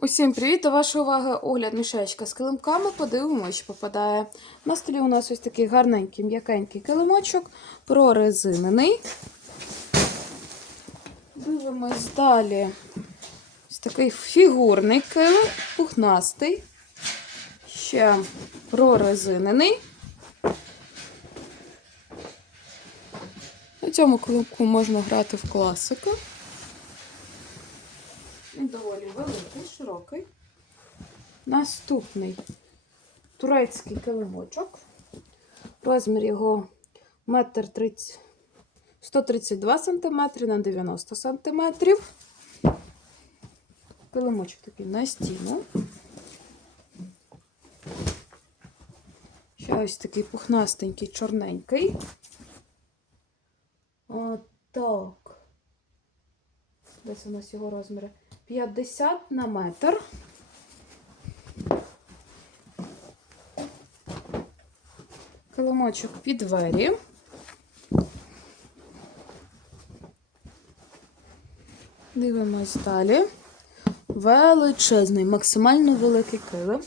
Усім привіт! До вашої уваги огляд мішечка з килимками. Подивимося, що попадає. На столі у нас ось такий гарненький, м'якенький килимочок, прорезинений. Дивимось далі. Ось такий фігурний килим, пухнастий. Ще прорезинений. На цьому килимку можна грати в класику. Доволі великий, широкий. Наступний турецький килимочок. Розмір його 1,30 132 см на 90 см. Килимочок такий на стіну. Ще ось такий пухнастенький, чорненький. Отак. Десь у нас його розміри. 50 на метр. Килимочок під двері. Дивимось далі. Величезний, максимально великий килим.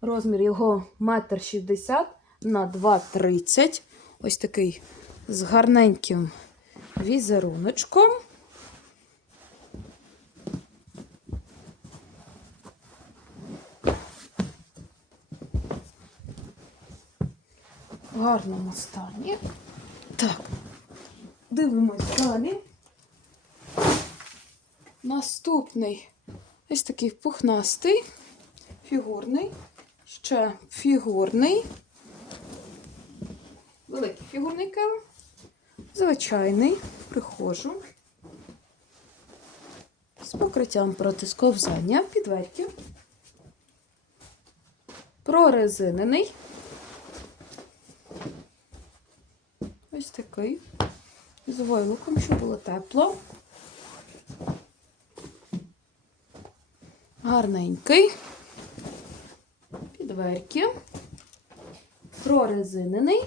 Розмір його 1,60 м на 2,30 Ось такий з гарненьким візеруночком. В гарному стані. Так, дивимось далі. Наступний ось такий пухнастий, фігурний, ще фігурний, великий фігурний килим, звичайний, приходжу. З покриттям проти сковзання, підверки, прорезинений. Ось такий. З войлоком, щоб було тепло. Гарненький. Підверки. Прорезинений.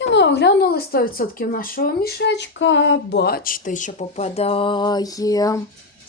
І ми оглянули 100% нашого мішечка. Бачите, що попадає.